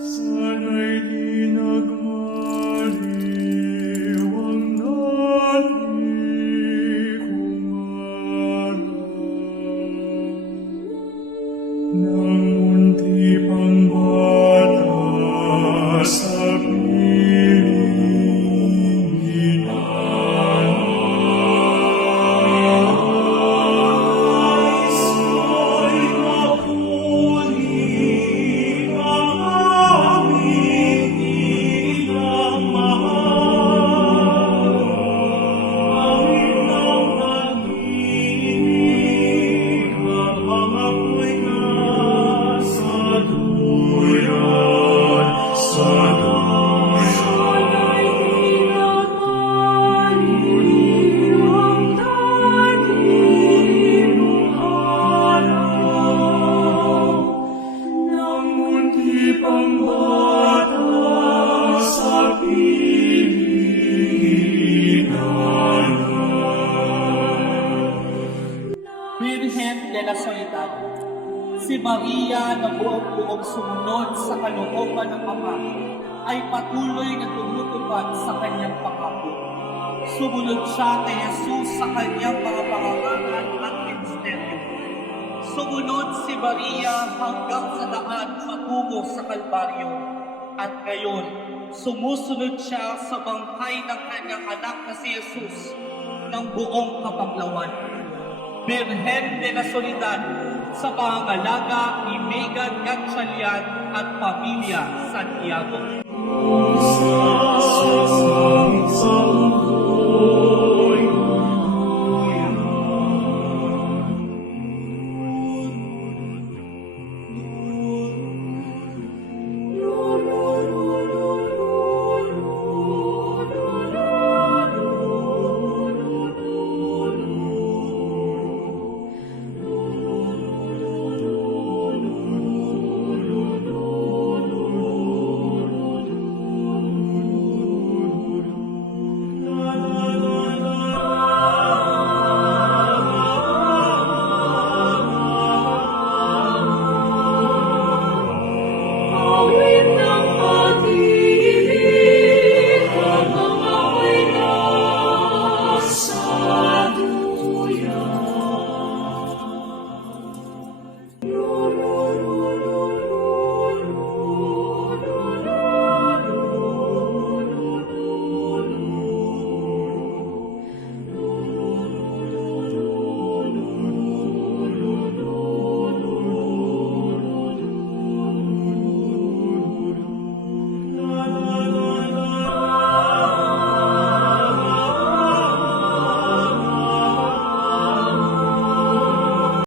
Sana'y di nagmaliw ang dati kong araw. Nang munti pang bata sa piling inanay, sa'y mapuling ang aming ilang mahal. Awit ng pag-ibig habang ako'y nasa duyan, sa Sana'y di nagmaliw ang dati mong araw. Nang munti pang bata sa piling inanay. Virgen de la Soledad, si Maria na buong-buong sumunod sa kalooban ng Ama ay patuloy na tumutupad sa kanyang pangako. Sumunod siya kay Jesus sa kanyang mga pangangalan at ministeryo. Sumunod si Maria hanggang sa daan patungo sa Kalbaryo. At ngayon, sumusunod siya sa bangkay ng kanyang anak na si Jesus ng buong kapanglawan. Virgen de la Soledad, sa pangangalaga ni Megan Gatchalian at Pamilya Santiago. Sa